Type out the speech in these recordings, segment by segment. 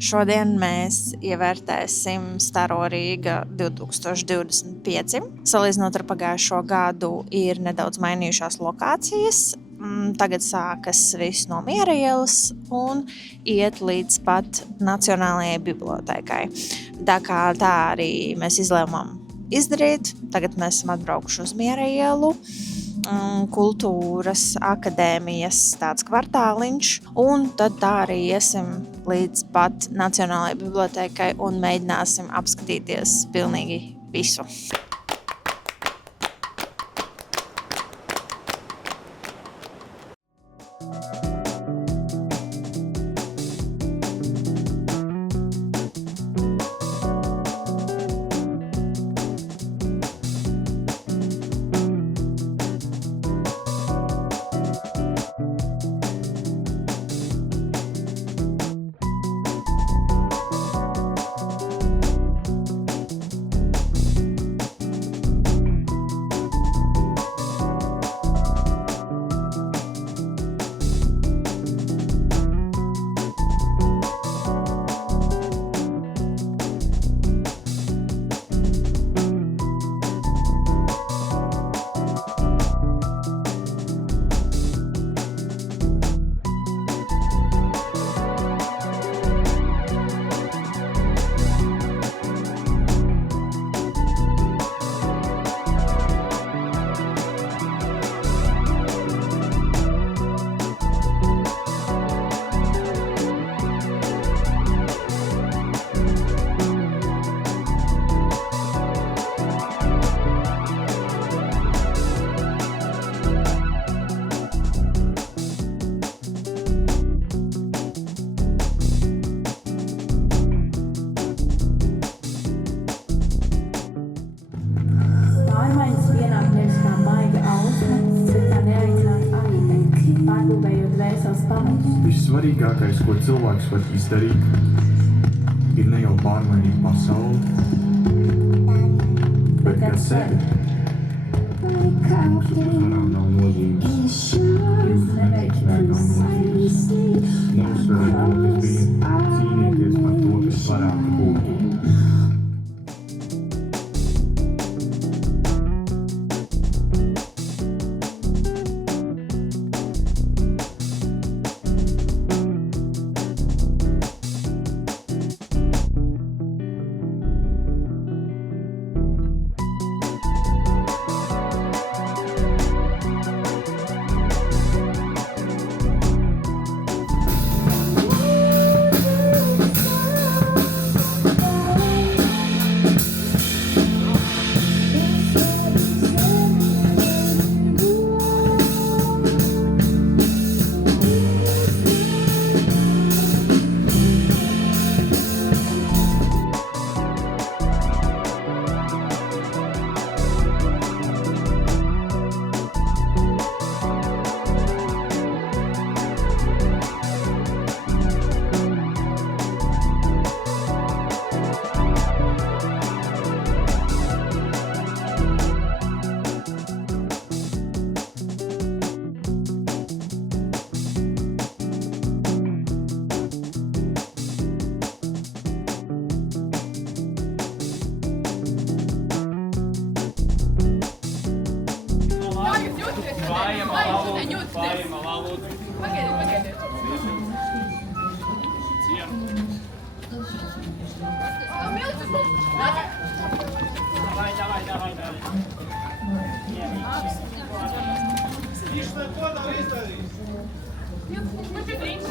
Šodien mēs ievērtēsim Staro Rīga 2025. Salīdzinot ar pagājušo gadu, ir nedaudz mainījušās lokācijas. Tagad sākas viss no Miera ielas un iet līdz pat Nacionālajai bibliotēkai. Tā arī mēs izlēmām izdarīt. Tagad mēs esam atbraukuši uz Miera ielu. Kultūras akadēmijas tāds kvartāliņš, un tad tā arī iesim līdz pat Nacionālajai bibliotēkai un mēģināsim apskatīties pilnīgi visu. Vissvarīgākais, ko cilvēks var izdarīt, ir ne jau pārmainīt pasauli, bet gan sevi. Jūsu uzvarām nav nozīmes. Jūsu neveiksmēm nav nozīmes. Neuzsveriet to, kas bija. Cīnieties par to, kas varētu būt.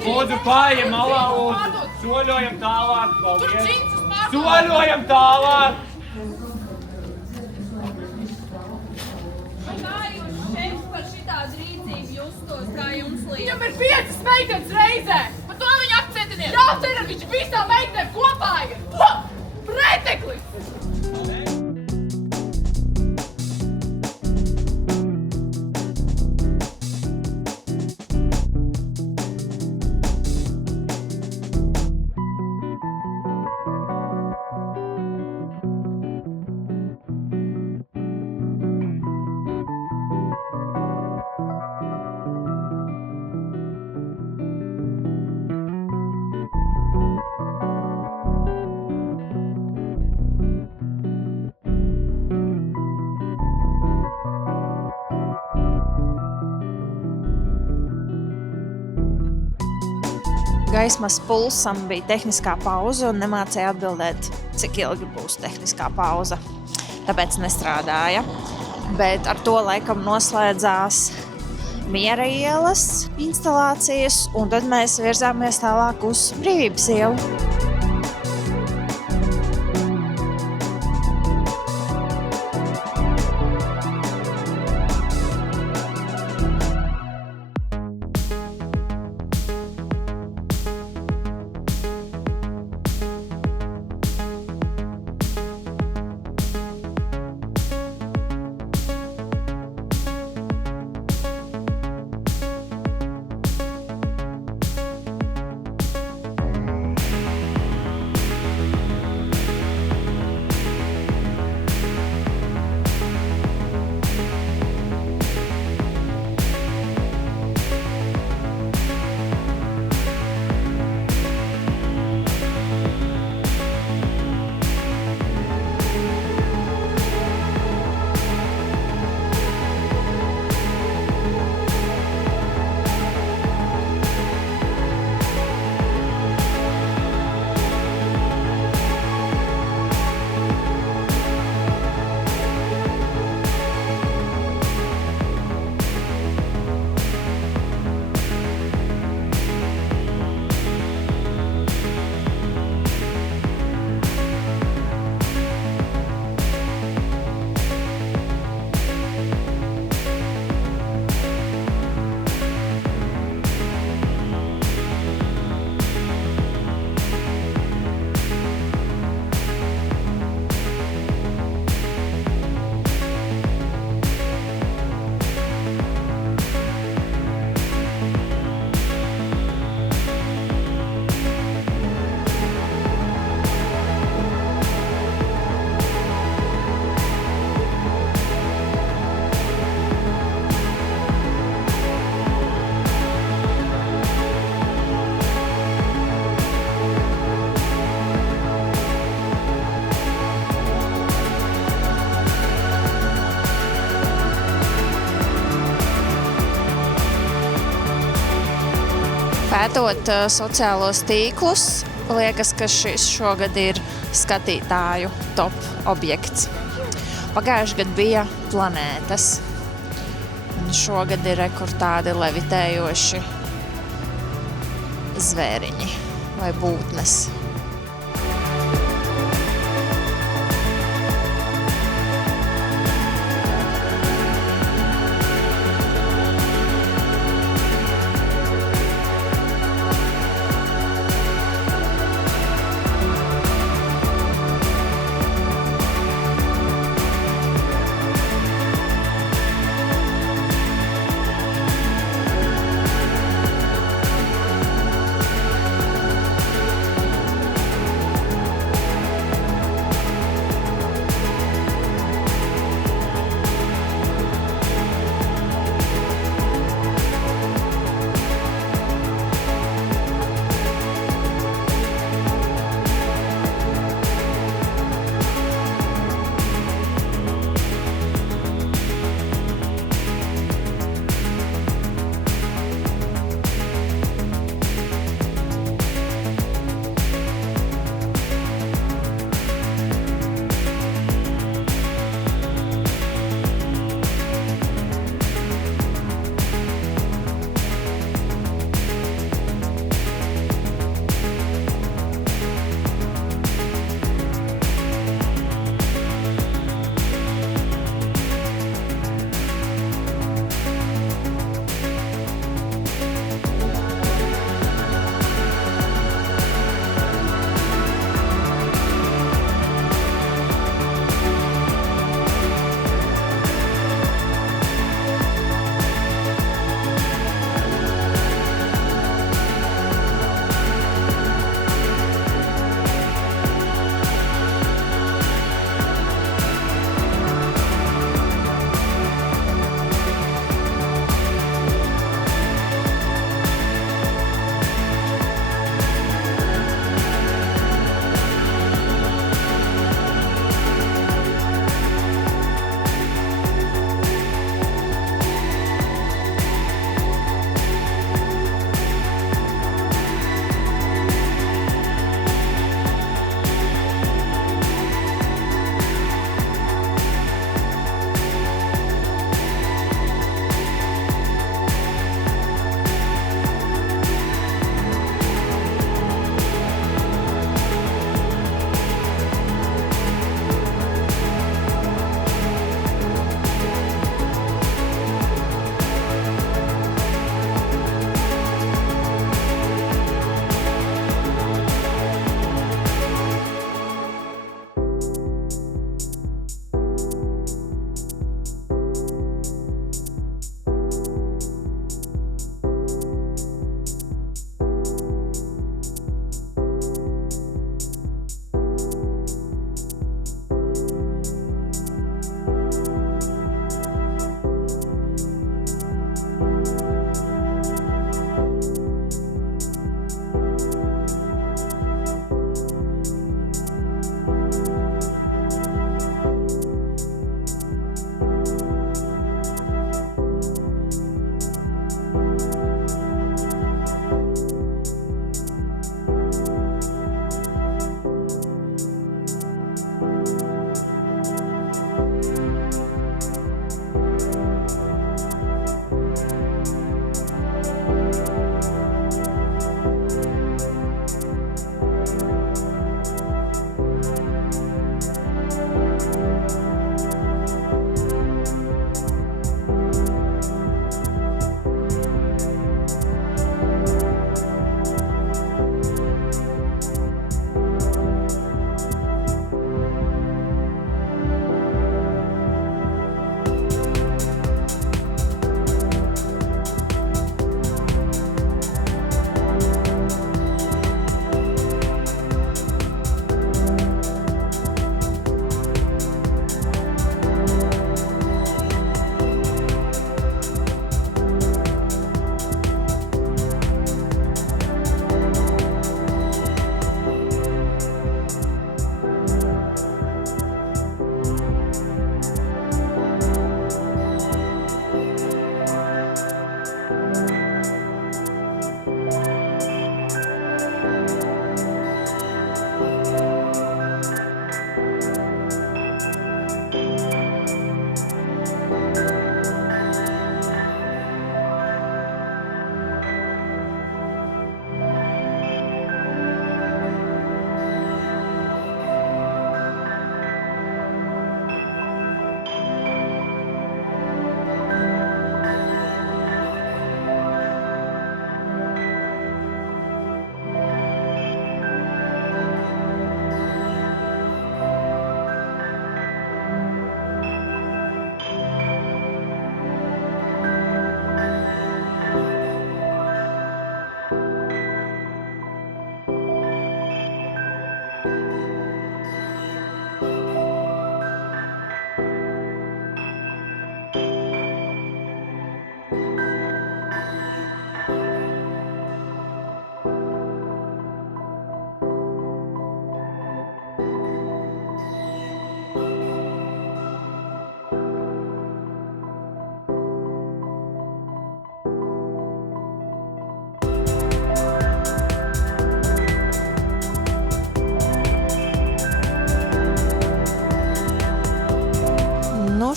Lūdzu, pārējiem malā, lūdzu. Soļojam tālāk, paldies. Soļojam tālāk. Kā jūs šefs par šitādu rīcību justos, kā jums liekas? Viņam ir 5 meitenes reizē! Par to viņa akcentinies! Jācer, viņš visām meitenēm kopā ir! Preteklis! gaismas pulsam bija tehniskā pauze un nemācēja atbildēt, cik ilgi būs tehniskā pauze. Tāpēc nestrādāja. Bet ar to laikam noslēdzās Miera ielas instalācijas, un tad mēs virzāmies tālāk uz Brīvības ielu. Pētot sociālos tīklus, liekas, ka šis šogad ir skatītāju top objekts. Pagājuši gadu bija planētas, un šogad ir tādi levitējoši zvēriņi vai būtnes.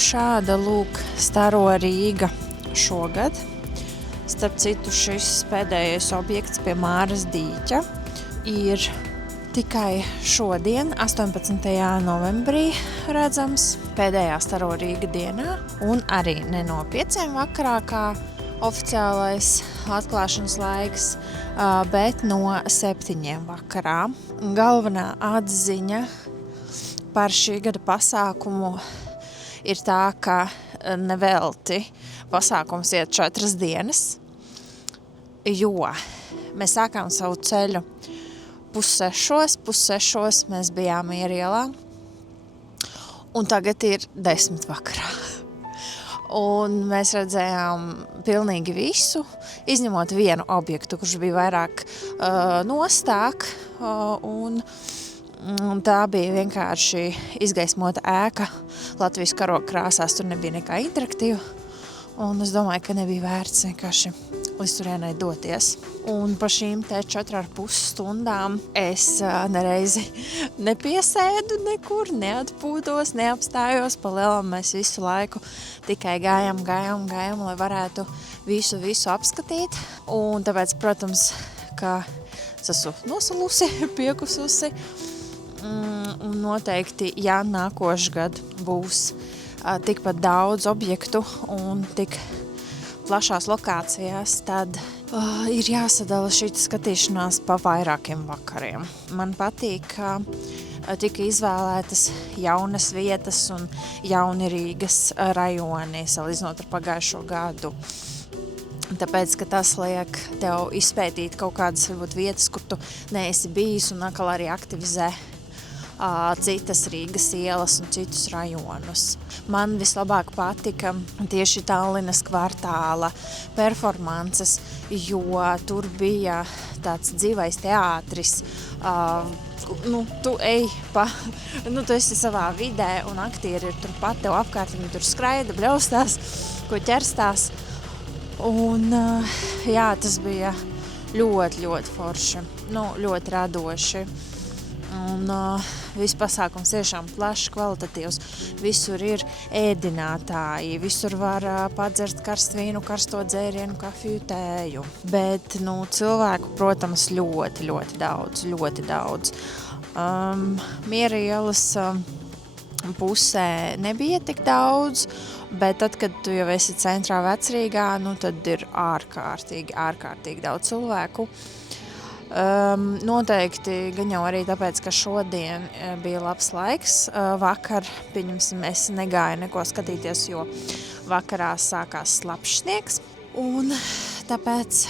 šāda, lūk, Staro Rīga šogad. Starp citu, šis pēdējais objekts pie Māras dīķa ir tikai šodien, 18. novembrī, redzams, pēdējā Staro Rīga dienā, un arī ne no 5 vakarā, kā oficiālais atklāšanas laiks, bet no 7 vakarā. Galvenā atziņa par šī gada pasākumu ir tā, ka nevelti pasākums iet 4 dienas, jo mēs sākām savu ceļu 5:30 mēs bijām Mierielā, un tagad ir 10 vakarā. Un mēs redzējām pilnīgi visu, izņemot vienu objektu, kurš bija vairāk nostāk, un tā bija vienkārši izgaismota ēka Latvijas karoga krāsās, tur nebija nekā interaktīva, un es domāju, ka nebija vērts vienkārši līdz turienai doties. Un pa šīm 4,5 stundām es nereizi nepiesēdu nekur, neatpūtos, neapstājos. Pa lielam mēs visu laiku tikai gājām, lai varētu visu apskatīt. Un tāpēc, protams, ka es esmu nosalusi, piekususi. Un noteikti, ja nākošais gads būs tikpat daudz objektu un tik plašās lokācijās, tad ir jāsadala šī skatīšanās pa vairākiem vakariem. Man patīk, ka tika izvēlētas jaunas vietas un jauni Rīgas rajoni, salīdzinot ar pagājušo gadu. Tāpēc, ka tas liek tev izpētīt kaut kādas varbūt vietas, kur tu neesi bijis, un atkal arī aktivizē citas Rīgas ielas un citus rajonus. Man vislabāk patika tieši Tallinas kvartāla performances, jo tur bija tāds dzīvais teātris. Tu ej tu esi savā vidē, un aktieri ir turpat tev apkārt, viņi tur skraida, bļaustās, ko ķerstās. Un tas bija ļoti, ļoti forši, ļoti radoši. Un viss pasākums tiešām plašs, kvalitatīvs. Visur ir ēdinātāji, visur var padzert karstu vīnu, karsto dzērienu, kafiju, tēju. Bet cilvēku, protams, ļoti, ļoti daudz. Mierielas pusē nebija tik daudz, bet tad, kad tu jau esi centrā Vecrīgā, tad ir ārkārtīgi daudz cilvēku. Noteikti gan jau arī tāpēc, ka šodien bija labs laiks. Vakar, pieņemsim, es negāju neko skatīties, jo vakarā sākās slapjš sniegs. Un tāpēc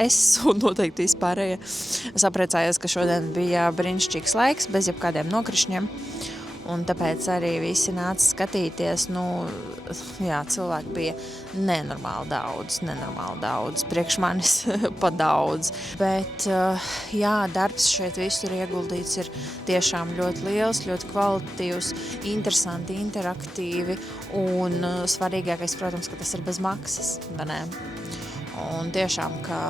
es un noteikti vispārēja sapriecājos, ka šodien bija brīnišķīgs laiks, bez jebkādiem nokrišņiem. Un tāpēc arī visi nāca skatīties. Cilvēki bija nenormāli daudz. Priekš manis pa daudz. Bet, darbs šeit visur ieguldīts ir tiešām ļoti liels, ļoti kvalitatīvs, interesanti, interaktīvi. Un svarīgākais, protams, ka tas ir bez maksas, vai ne? Un tiešām, ka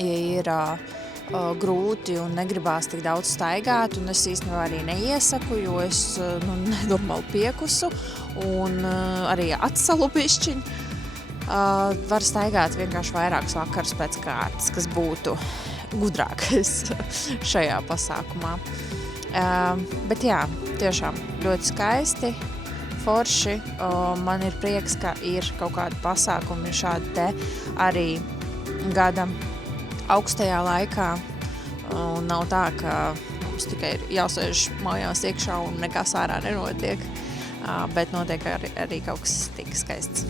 ir grūti un negribās tik daudz staigāt, un es īstenībā arī neiesaku, jo es nenormāli piekusu un arī atsalu bišķiņ. Var staigāt vienkārši vairākus vakarus pēc kārtas, kas būtu gudrākais šajā pasākumā. Bet tiešām ļoti skaisti, forši. Man ir prieks, ka ir kaut kādi pasākumi šādi te arī gada augstajā laikā, un nav tā, ka mums tikai ir jāsēž mājās iekšā un nekas ārā nenotiek, bet notiek arī kaut kas tik skaists.